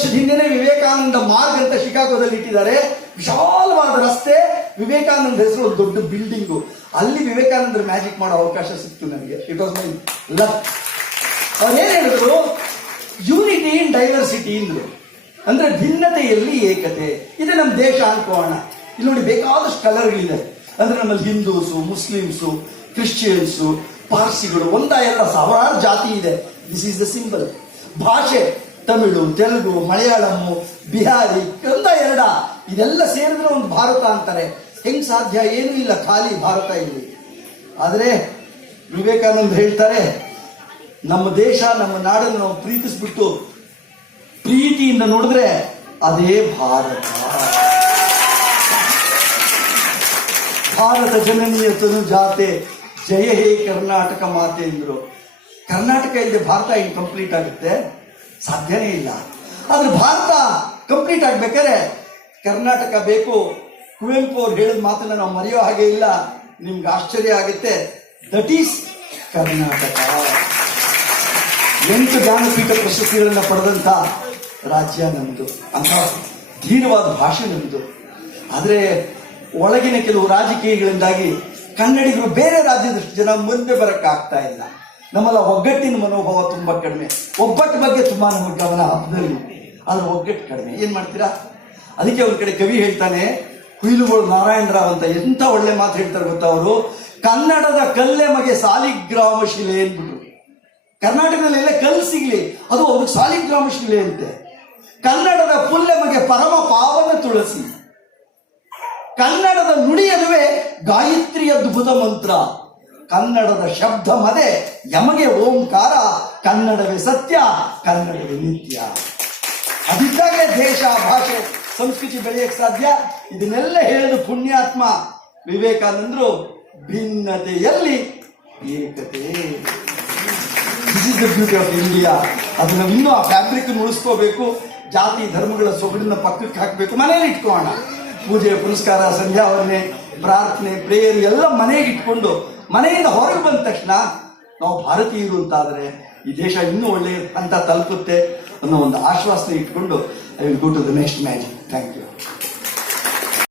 ವರ್ಷದ ಹಿಂದೆನೆ ವಿವೇಕಾನಂದ ಮಾರ್ಗ್ ಅಂತ ಶಿಕಾಗೋದಲ್ಲಿ ಇಟ್ಟಿದ್ದಾರೆ. ವಿಶಾಲವಾದ ರಸ್ತೆ, ವಿವೇಕಾನಂದ ಹೆಸರು ಒಂದು ದೊಡ್ಡ ಬಿಲ್ಡಿಂಗು. ಅಲ್ಲಿ ವಿವೇಕಾನಂದರ ಮ್ಯಾಜಿಕ್ ಮಾಡೋ ಅವಕಾಶ ಸಿಕ್ತು ನನಗೆ. It was my luck. ಅವ್ರೇನ್ ಹೇಳಿದ್ರು, ಯೂನಿಟಿ ಇನ್ ಡೈವರ್ಸಿಟಿ ಅಂದ್ರು. ಅಂದ್ರೆ ಭಿನ್ನತೆಯಲ್ಲಿ ಏಕತೆ. ಇದು ನಮ್ಮ ದೇಶ ಅನ್ಕೋಣ. ಇಲ್ಲಿ ನೋಡಿ ಬೇಕಾದಷ್ಟು ಕಲರ್ಗಳಿದೆ. ಅಂದ್ರೆ ನಮ್ಮಲ್ಲಿ ಹಿಂದೂಸು, ಮುಸ್ಲಿಮ್ಸು, ಕ್ರಿಶ್ಚಿಯನ್ಸು, ಪಾರ್ಸಿಗಳು, ಒಂದ ಎಲ್ಲ ಸಾವಿರಾರು ಜಾತಿ ಇದೆ. This is the symbol. ಭಾಷೆ ತಮಿಳು, ತೆಲುಗು, ಮಲಯಾಳಮ್ಮು, ಬಿಹಾರಿ, ಒಂದ ಎರಡ ಇದೆಲ್ಲ ಸೇರಿದ್ರೆ ಒಂದು ಭಾರತ ಅಂತಾರೆ. ಹೆಂಗ್ ಸಾಧ್ಯ? ಏನೂ ಇಲ್ಲ, ಖಾಲಿ ಭಾರತ ಇಲ್ಲಿ. ಆದರೆ ವಿವೇಕಾನಂದ ಹೇಳ್ತಾರೆ, ನಮ್ಮ ದೇಶ, ನಮ್ಮ ನಾಡನ್ನು ನಾವು ಪ್ರೀತಿಸ್ಬಿಟ್ಟು ಪ್ರೀತಿಯಿಂದ ನೋಡಿದ್ರೆ ಅದೇ ಭಾರತ. ಭಾರತ ಜನನೀಯ ತನು ಜಾತೆ, ಜಯ ಹೇ ಕರ್ನಾಟಕ ಮಾತೆ ಎಂದ್ರು. ಕರ್ನಾಟಕ ಇಲ್ಲದೆ ಭಾರತ ಇನ್ಕಂಪ್ಲೀಟ್ ಆಗುತ್ತೆ? ಸಾಧ್ಯನೇ ಇಲ್ಲ. ಆದ್ರೆ ಭಾರತ ಕಂಪ್ಲೀಟ್ ಆಗ್ಬೇಕಾದ್ರೆ ಕರ್ನಾಟಕ ಬೇಕು. ಕುವೆಂಪು ಅವ್ರು ಹೇಳಿದ ಮಾತನ್ನ ನಾವು ಮರೆಯೋ ಹಾಗೆ ಇಲ್ಲ. ನಿಮ್ಗೆ ಆಶ್ಚರ್ಯ ಆಗುತ್ತೆ. That is Karnataka. 8 ಜ್ಞಾನಪೀಠ ಪ್ರಶಸ್ತಿಗಳನ್ನ ಪಡೆದಂತ ರಾಜ್ಯ ನಮ್ದು. ಅಂತ ಧೀರವಾದ ಭಾಷೆ ನಮ್ದು. ಆದ್ರೆ ಒಳಗಿನ ಕೆಲವು ರಾಜಕೀಯಗಳಿಂದಾಗಿ ಕನ್ನಡಿಗರು ಬೇರೆ ರಾಜ್ಯದಷ್ಟು ಜನ ಮುಂದೆ ಬರಕ್ಕಾಗ್ತಾ ಇಲ್ಲ. ನಮ್ಮಲ್ಲ ಒಗ್ಗಟ್ಟಿನ ಮನೋಭಾವ ತುಂಬಾ ಕಡಿಮೆ. ಒಬ್ಬಟ್ಟು ಬಗ್ಗೆ ತುಂಬಾ ನಮಗೆ ಗಮನ ಹಬ್ಬದಲ್ಲಿ, ಆದ್ರೆ ಒಗ್ಗಟ್ಟು ಕಡಿಮೆ. ಏನ್ ಮಾಡ್ತೀರಾ? ಅದಕ್ಕೆ ಒಂದ್ ಕಡೆ ಕವಿ ಹೇಳ್ತಾನೆ, ಹುಯಿಲುಗಳು ನಾರಾಯಣರಾವ್ ಅಂತ. ಎಂತ ಒಳ್ಳೆ ಮಾತು ಹೇಳ್ತಾರೆ ಗೊತ್ತಾ ಅವರು? ಕನ್ನಡದ ಕಲ್ಲೆ ಮಗೆ ಸಾಲಿಗ್ರಾಮ ಶಿಲೆ ಅಂದ್ಬಿಟ್ರು. ಕರ್ನಾಟಕದಲ್ಲೆಲ್ಲ ಕಲ್ಲು ಸಿಗ್ಲಿ, ಅದು ಅವ್ರಿಗೆ ಸಾಲಿಗ್ರಾಮ ಶಿಲೆ ಅಂತೆ. ಕನ್ನಡದ ಪುಲ್ಲೆ ಮಗೆ ಪರಮ ಪಾವನ ತುಳಸಿ. ಕನ್ನಡದ ನುಡಿಯದುವೆ ಗಾಯತ್ರಿ ಅದ್ಭುತ ಮಂತ್ರ. ಕನ್ನಡದ ಶಬ್ದ ಮದೆ ಯಮಗೆ ಓಂಕಾರ. ಕನ್ನಡವೇ ಸತ್ಯ, ಕನ್ನಡವೇ ನಿತ್ಯ. ಅದಿದ್ದಾಗೆ ದೇಶ, ಭಾಷೆ, ಸಂಸ್ಕೃತಿ ಬೆಳೆಯಕ್ಕೆ ಸಾಧ್ಯ. ಇದನ್ನೆಲ್ಲ ಹೇಳಿದ ಪುಣ್ಯಾತ್ಮ ವಿವೇಕಾನಂದರು ಭಿನ್ನತೆಯಲ್ಲಿ ಏಕತೆ. This is the beauty of India. ಅದು ನಾವು ಇನ್ನೂ ಆ ಫ್ಯಾಬ್ರಿಕ್ ಉಳಿಸ್ಕೋಬೇಕು. ಜಾತಿ ಧರ್ಮಗಳ ಸೊಗಡನ್ನ ಪಕ್ಕಕ್ಕೆ ಹಾಕಬೇಕು. ಮನೇಲಿ ಇಟ್ಕೋಣ. ಪೂಜೆ ಪುನಸ್ಕಾರ, ಸಂಧ್ಯಾವರಣೆ, ಪ್ರಾರ್ಥನೆ, ಪ್ರೇಯರ್ ಎಲ್ಲ ಮನೆಗೆ ಇಟ್ಕೊಂಡು ಮನೆಯಿಂದ ಹೊರಗೆ ಬಂದ ತಕ್ಷಣ ನಾವು ಭಾರತೀಯರು ಅಂತಾದರೆ ಈ ದೇಶ ಇನ್ನೂ ಒಳ್ಳೆಯ ಹಂತ ತಲುಪುತ್ತೆ ಅನ್ನೋ ಒಂದು ಆಶ್ವಾಸನೆ ಇಟ್ಕೊಂಡು I will go to the next magic. Thank you.